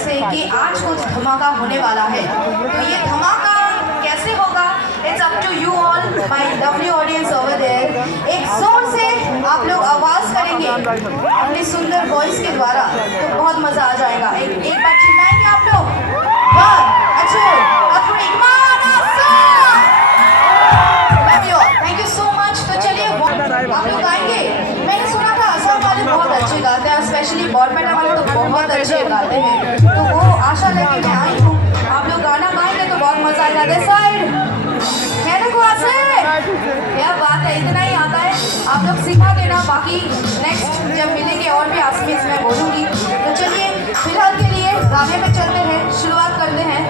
से कि आज कुछ धमाका होने वाला है। तो ये धमाका कैसे होगा, it's up to you all my lovely audience over there. एक जोर से आप लोग आवाज करेंगे अपनी सुंदर वॉइस के द्वारा, तो बहुत मजा आ जाएगा। एक बार चिल्लाएंगे आप लोग, थैंक यू सो मच। तो चलिए आप लोग गाएंगे। मैंने सुना था असम वाले बहुत अच्छे गाते हैं, स्पेशली बॉरपेटा वाले तो बहुत अच्छे गाते हैं, तो वो आशा लेके मैं आई हूँ। आप लोग गाना गाएंगे तो बहुत मजा आएगा। दे साइड कहने को आसे क्या बात है, इतना ही आता है, आप लोग सिखा देना, बाकी नेक्स्ट जब मिलेंगे और भी आसमीज मैं बोलूँगी। तो चलिए फिलहाल के लिए गाने में चलते हैं, शुरुआत करते हैं।